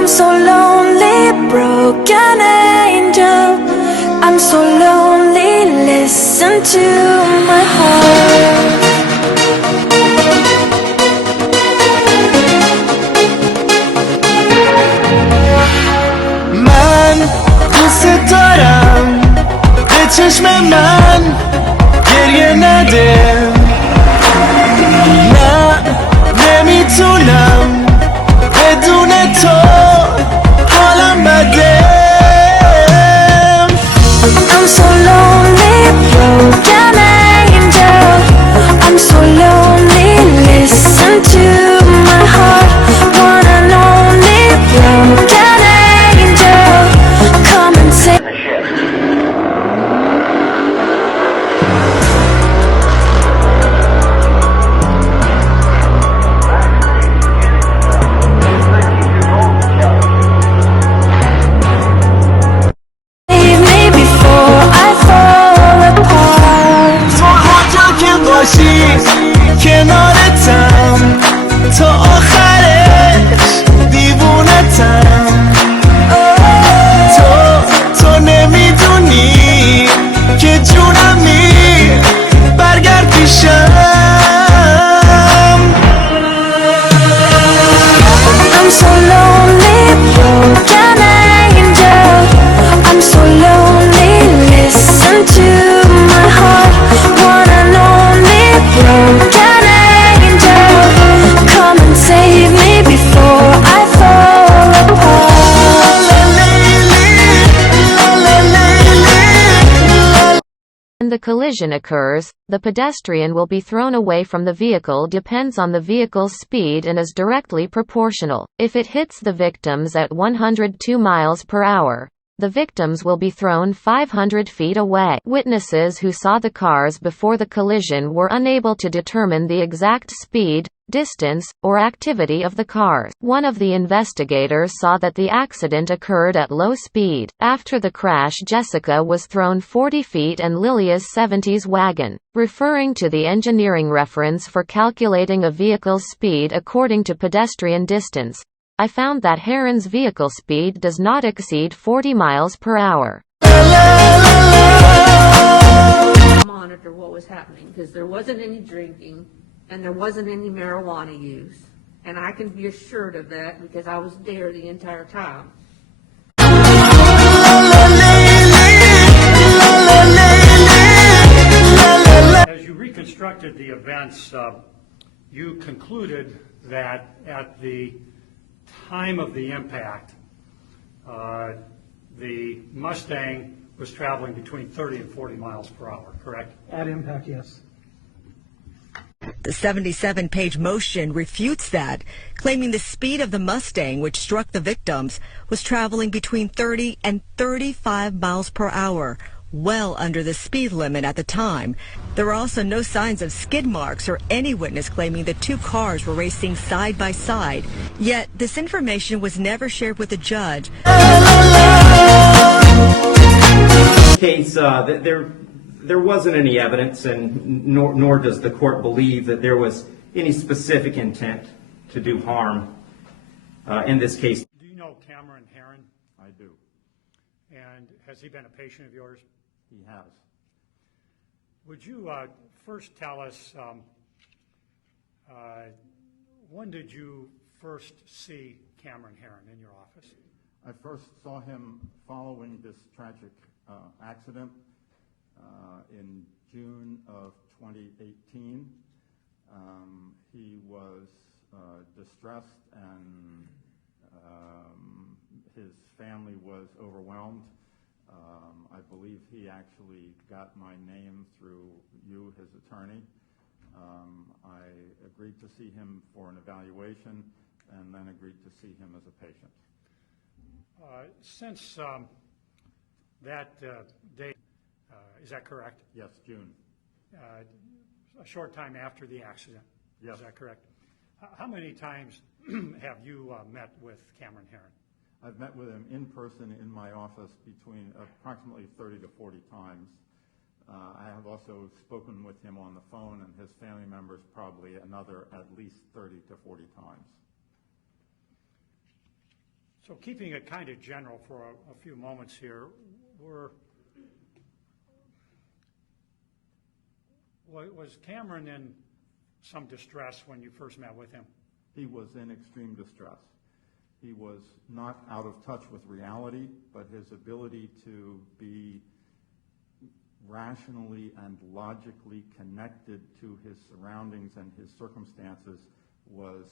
I'm so lonely, broken angel. I'm so lonely, listen to my heart. من دوست دارم به چشم من گریه نده نه نمیتونم بدون تو حالم بده I'm so lonely, broken angel. I'm so lonely, listen to my heart. One and only broken angel. Come and save me. کنارتم تا آخرش دیوونتم تو نمیدونی که جونمی برگرد پیشم I'm so lonely, broken angel. I'm so lonely, listen to my heart. One and only broken angel. Come and save me before I fall apart. When the collision occurs, the pedestrian will be thrown away from the vehicle depends on the vehicle's speed and is directly proportional. If it hits the victims at 102 miles per hour, the victims will be thrown 500 feet away. Witnesses who saw the cars before the collision were unable to determine the exact speed, distance, or activity of the cars. One of the investigators saw that the accident occurred at low speed. After the crash, Jessica was thrown 40 feet and Lilia's 70s wagon, referring to the engineering reference for calculating a vehicle's speed according to pedestrian distance. I found that Heron's vehicle speed does not exceed 40 miles per hour. Monitor what was happening, because there wasn't any drinking and there wasn't any marijuana use. And I can be assured of that because I was there the entire time. As you reconstructed the events, you concluded that at the time of the impact, the Mustang was traveling between 30 and 40 miles per hour, correct? At impact, yes. The 77-page motion refutes that, claiming the speed of the Mustang, which struck the victims, was traveling between 30 and 35 miles per hour, well under the speed limit at the time. There were also no signs of skid marks or any witness claiming the two cars were racing side by side. Yet this information was never shared with the judge. Case, there wasn't any evidence, and nor does the court believe that there was any specific intent to do harm in this case. Do you know Cameron Heron? I do. And has he been a patient of yours? He has. Would you first tell us, when did you first see Cameron Heron in your office? I first saw him following this tragic accident in June of 2018. He was distressed, and his family was overwhelmed. I believe he actually got my name through you, his attorney. I agreed to see him for an evaluation and then agreed to see him as a patient. Since that date, is that correct? Yes, June. A short time after the accident. Yes. Is that correct? How many times have you met with Cameron Heron? I've met with him in person in my office between approximately 30 to 40 times. I have also spoken with him on the phone and his family members probably another at least 30 to 40 times. So keeping it kind of general for a few moments here, was Cameron in some distress when you first met with him? He was in extreme distress. He was not out of touch with reality, but his ability to be rationally and logically connected to his surroundings and his circumstances was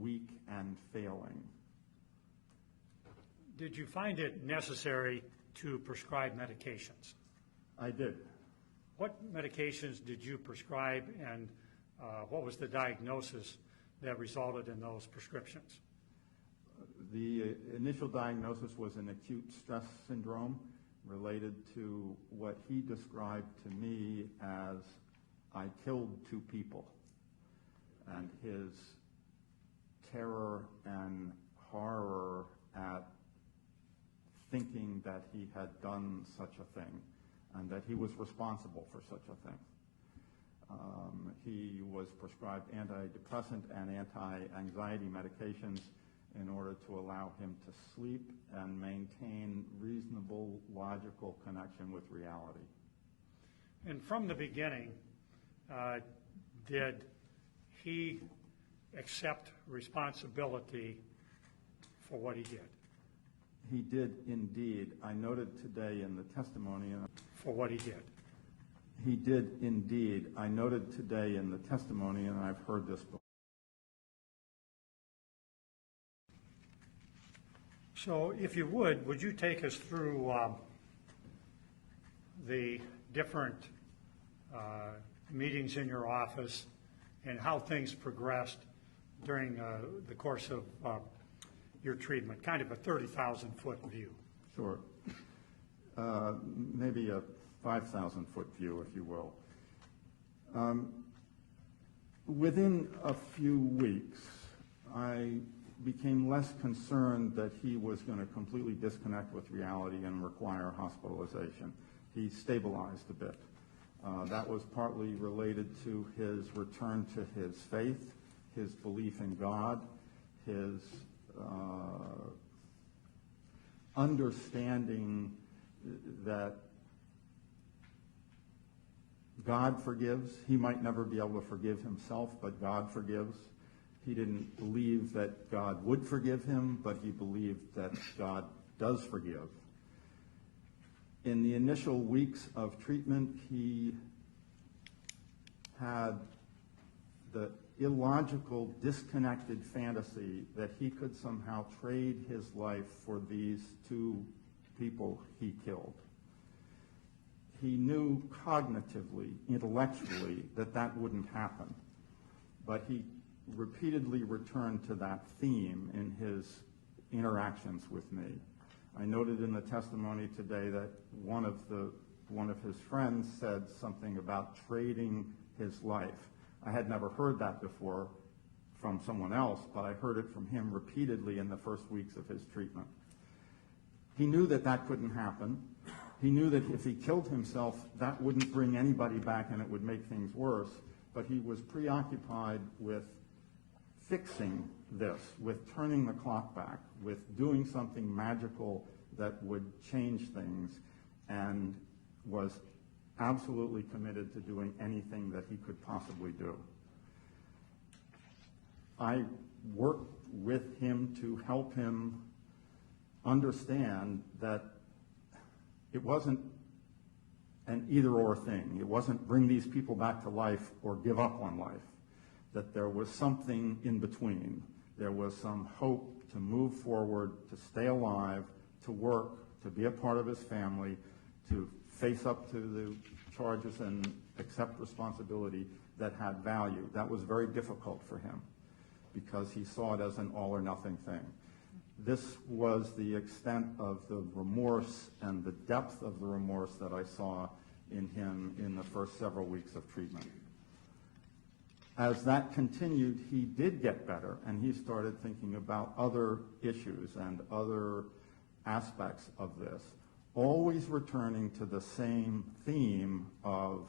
weak and failing. Did you find it necessary to prescribe medications? I did. What medications did you prescribe, and what was the diagnosis that resulted in those prescriptions? The initial diagnosis was an acute stress syndrome related to what he described to me as I killed two people, and his terror and horror at thinking that he had done such a thing and that he was responsible for such a thing. He was prescribed antidepressant and anti-anxiety medications in order to allow him to sleep and maintain reasonable, logical connection with reality. And from the beginning, did he accept responsibility for what he did? He did indeed. I noted today in the testimony. For what he did? He did indeed. I noted today in the testimony, and I've heard this before. So if you would you take us through the different meetings in your office and how things progressed during the course of your treatment, kind of a 30,000-foot view? Sure. Maybe a 5,000-foot view, if you will. Within a few weeks, I became less concerned that he was going to completely disconnect with reality and require hospitalization. He stabilized a bit. That was partly related to his return to his faith, his belief in God, his understanding that God forgives. He might never be able to forgive himself, but God forgives. He didn't believe that God would forgive him, but he believed that God does forgive. In the initial weeks of treatment, he had the illogical, disconnected fantasy that he could somehow trade his life for these two people he killed. He knew cognitively, intellectually, that that wouldn't happen, but he repeatedly returned to that theme in his interactions with me. I noted in the testimony today that one of his friends said something about trading his life. I had never heard that before from someone else, but I heard it from him repeatedly in the first weeks of his treatment. He knew that that couldn't happen. He knew that if he killed himself, that wouldn't bring anybody back and it would make things worse, but he was preoccupied with fixing this, with turning the clock back, with doing something magical that would change things, and was absolutely committed to doing anything that he could possibly do. I worked with him to help him understand that it wasn't an either-or thing. It wasn't bring these people back to life or give up on life, that there was something in between. There was some hope to move forward, to stay alive, to work, to be a part of his family, to face up to the charges and accept responsibility that had value. That was very difficult for him because he saw it as an all-or-nothing thing. This was the extent of the remorse and the depth of the remorse that I saw in him in the first several weeks of treatment. As that continued, he did get better, and he started thinking about other issues and other aspects of this, always returning to the same theme of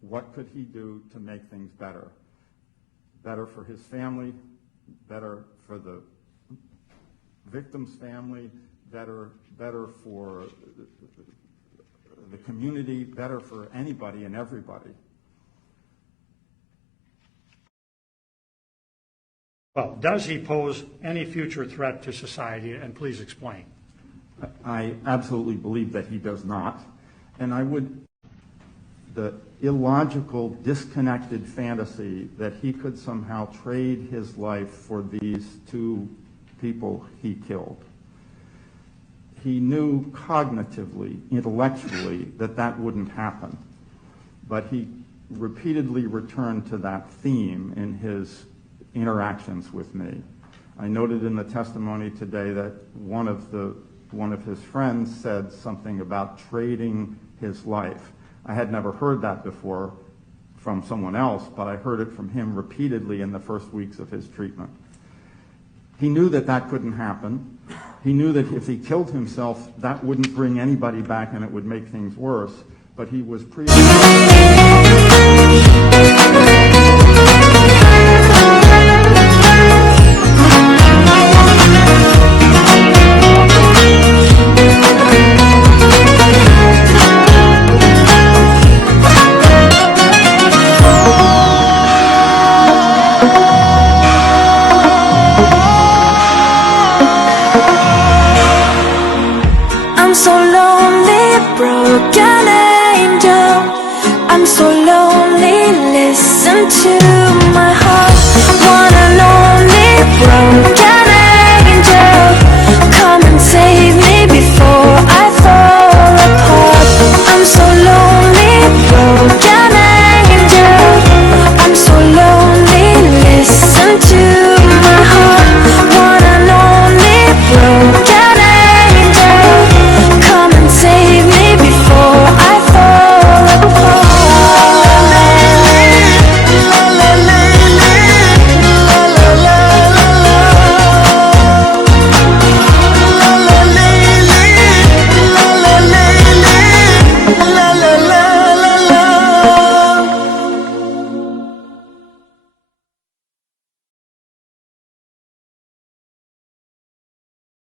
what could he do to make things better. Better for his family, better for the victim's family, better for the community, better for anybody and everybody. Well, does he pose any future threat to society? And please explain. I absolutely believe that he does not. And the illogical, disconnected fantasy that he could somehow trade his life for these two people he killed. He knew cognitively, intellectually, that that wouldn't happen. But he repeatedly returned to that theme in his interactions with me. I noted in the testimony today that one of his friends said something about trading his life. I had never heard that before from someone else, but I heard it from him repeatedly in the first weeks of his treatment. He knew that that couldn't happen. He knew that if he killed himself, that wouldn't bring anybody back and it would make things worse, but he was I'm so lonely, broken angel. I'm so lonely, listen to my